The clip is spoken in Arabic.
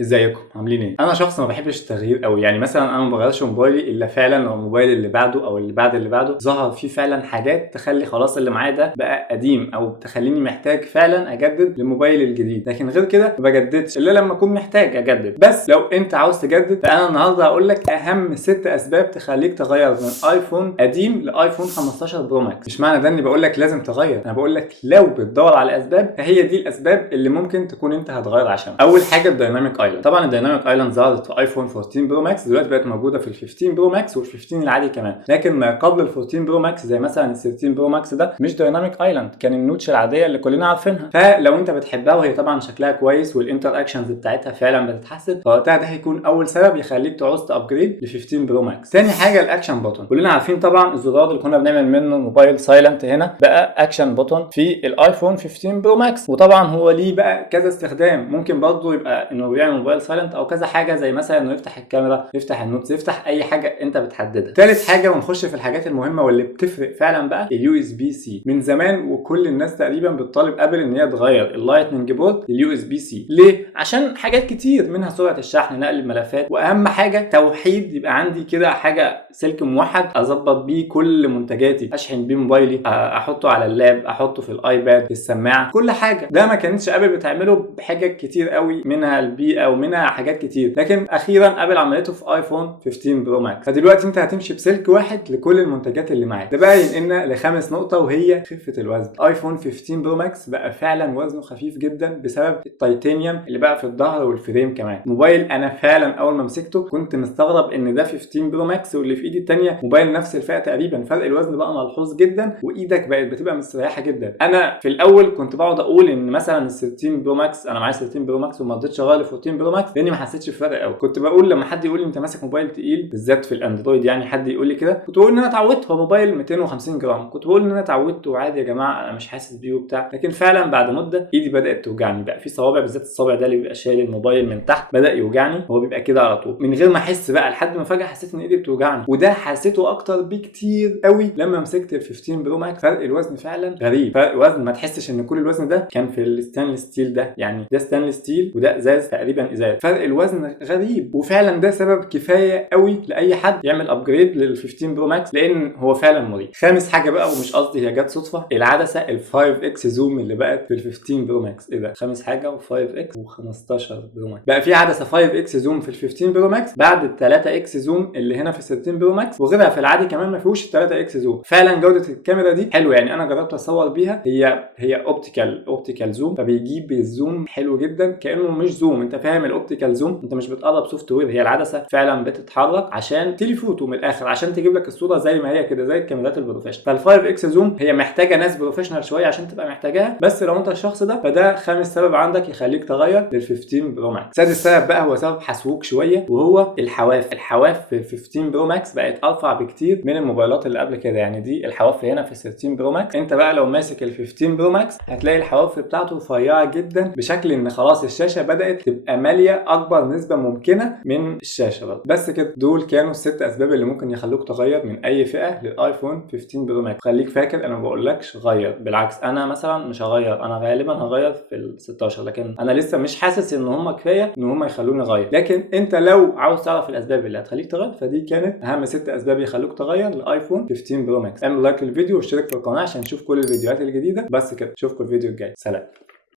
ازيكم عاملين ايه؟ انا شخص ما بحبش التغيير قوي، يعني مثلا انا ما بغيرش موبايلي الا فعلا لو الموبايل اللي بعده او اللي بعد اللي بعده ظهر فيه فعلا حاجات تخلي خلاص اللي معايا ده بقى قديم او تخليني محتاج فعلا اجدد للموبايل الجديد. لكن غير كده ما بجددش الا لما اكون محتاج اجدد. بس لو انت عاوز تجدد فانا النهارده هقول لك اهم 6 اسباب تخليك تغير من ايفون قديم لايفون 15 برو ماكس. مش معنى ده اني بقول لك لازم تغير، انا بقول لك لو بتدور على اسباب فهي دي الاسباب اللي ممكن تكون انت هتغير عشان. اول حاجه الدايناميك ايلاند. طبعا الدايناميك ايلاند ظهرت في ايفون 14 برو ماكس، دلوقتي بقت موجوده في ال 15 برو ماكس وال 15 العادي كمان. لكن ما قبل ال 14 برو ماكس زي مثلا ال 13 برو ماكس ده مش دايناميك ايلاند، كان النوتش العاديه اللي كلنا عارفينها. فلو انت بتحبها وهي طبعا شكلها كويس والانتر اكشنز بتاعتها فعلا بتتحسن، فوقتها ده هيكون اول سبب يخليك تعوز تابجريد ل 15 برو ماكس. تاني حاجه الاكشن بوتون. كلنا عارفين طبعا الزرار اللي كنا بنعمل منه موبايل سايلنت هنا بقى اكشن بوتون في الايفون 15 برو ماكس، وطبعا هو ليه بقى كذا استخدام. ممكن برضه يبقى انه بيعمل موبايل سايلنت او كذا حاجه، زي مثلا انه يفتح الكاميرا، يفتح النوتس، يفتح اي حاجه انت بتحددها. ثالث حاجه ونخش في الحاجات المهمه واللي بتفرق فعلا بقى، اليو اس بي سي. من زمان وكل الناس تقريبا بتطالب ابل ان هي تغير اللايتنج بورد لليو اس بي سي. ليه؟ عشان حاجات كتير، منها سرعه الشحن، نقل الملفات، واهم حاجه توحيد، يبقى عندي كده حاجه سلك موحد اظبط بيه كل منتجاتي، اشحن بيه موبايلي، احطه على اللاب، احطه في الايباد، في السماعه، كل حاجه. ده ما كانتش ابل بتعمله بحاجات كتير قوي، منها البيئه ومنها حاجات كتير. لكن اخيرا ابل عملته في ايفون 15 برو ماكس. فدلوقتي انت هتمشي بسلك واحد لكل المنتجات اللي معاك. ده بقى ينقلنا لخامس نقطه وهي خفه الوزن. ايفون 15 برو ماكس بقى فعلا وزنه خفيف جدا بسبب التيتانيوم اللي بقى في الظهر والفريم كمان. موبايل انا فعلا اول ما مسكته كنت مستغرب ان ده 15 برو ماكس واللي في ايدي الثانيه موبايل نفس الفئه تقريبا. فرق الوزن بقى ملحوظ جدا وايدك بقت بتبقى مستريحه جدا. انا في الاول كنت بقعد اقول ان مثلا ال 13 برو ماكس، انا معايا 13 برو ماكس وما رضيتش اغير ل 14 برو ماكس لاني ما حسيتش بفرق قوي. كنت بقول لما حد يقول لي انت ماسك موبايل تقيل، بالذات في الاندرويد، يعني حد يقول لي كده، كنت بقول ان انا اتعودت، هو موبايل 250 جرام، كنت بقول ان انا اتعودت وعادي يا جماعه انا مش حاسس بيه وبتاع. لكن فعلا بعد مده ايدي بدات توجعني، بقى في صوابع، بالذات الصابع ده اللي بيبقى شايل الموبايل من تحت، بدا يوجعني. هو بيبقى كده على طول من غير ما احس بقى، لحد ما فجاه حسيت ان ايدي بتوجعني. وده حسيته اكتر بكتير قوي لما مسكت ال 15 برو ماكس. فرق الوزن فعلا غريب، فرق وزن ما تحسش ان كل الوزن ده كان في الستانلس ستيل ده، يعني ده ستانلس ستيل وده ازاز تقريبا ازاز. فرق الوزن غريب، وفعلا ده سبب كفايه قوي لاي حد يعمل ابجريد لل 15 برو ماكس لان هو فعلا مريح. خامس حاجه بقى، ومش قصدي، هي جت صدفه، العدسه ال 5 اكس زوم اللي بقت في ال 15 برو ماكس. ايه ده؟ خامس حاجه و5 اكس و15 برو ماكس. بقى في عدسه 5 اكس زوم في ال 15 برو ماكس بعد ال 3 اكس زوم اللي هنا في ال 16 برو ماكس، وغيرها في العادي كمان ما فيهوش ال 3 اكس زوم. فعلا جوده الكاميرا دي حلوه، يعني انا جربت اصور بيها، هي اوبتيكال زوم، فبيجيب الزوم حلو جدا كانه مش زوم. انت فاهم الاوبتيكال زوم؟ انت مش بتقرب سوفت وير، هي العدسه فعلا بتتحرك عشان تليفوتو من الاخر، عشان تجيب لك الصوره زي ما هي كده، زي الكاميرات البروفيشنال. فال5 اكس زوم هي محتاجه ناس بروفيشنال شويه عشان تبقى محتاجاها، بس لو انت الشخص ده فده خامس سبب عندك يخليك تغير لل 15 برو ماكس. سادس سبب بقى هو سبب حسوك شويه، وهو الحواف. الحواف في 15 برو ماكس بقت ارفع بكتير من الموبايلات اللي قبل كده. يعني دي الحواف هنا في 13 برو ماكس، انت بقى لو ماسك ال 15 برو ماكس هتلاقي الحواف بتاعته رفيعه جدا بشكل ان خلاص الشاشه بدات تبقى ماليه اكبر نسبه ممكنه من الشاشه بقى. بس كده، دول كانوا الست اسباب اللي ممكن يخلوك تغير من اي فئه للايفون 15 برو ماكس. خليك فاكر انا ما بقولكش غير، بالعكس انا مثلا مش هغير، انا غالبا هغير في ال 16، لكن انا لسه مش حاسس ان هم كفايه ان هم يخلوني اغير. لكن انت لو عاوز تعرف الاسباب اللي هتخليك تغير فدي كانت اهم 6 اسباب يخلوك تغير لايفون 15 برو ماكس. اعمل لايك للفيديو واشترك في القناه عشان تشوف كل الفيديوهات الجديده. بس كده، اشوفكم الفيديو الجاي، سلام.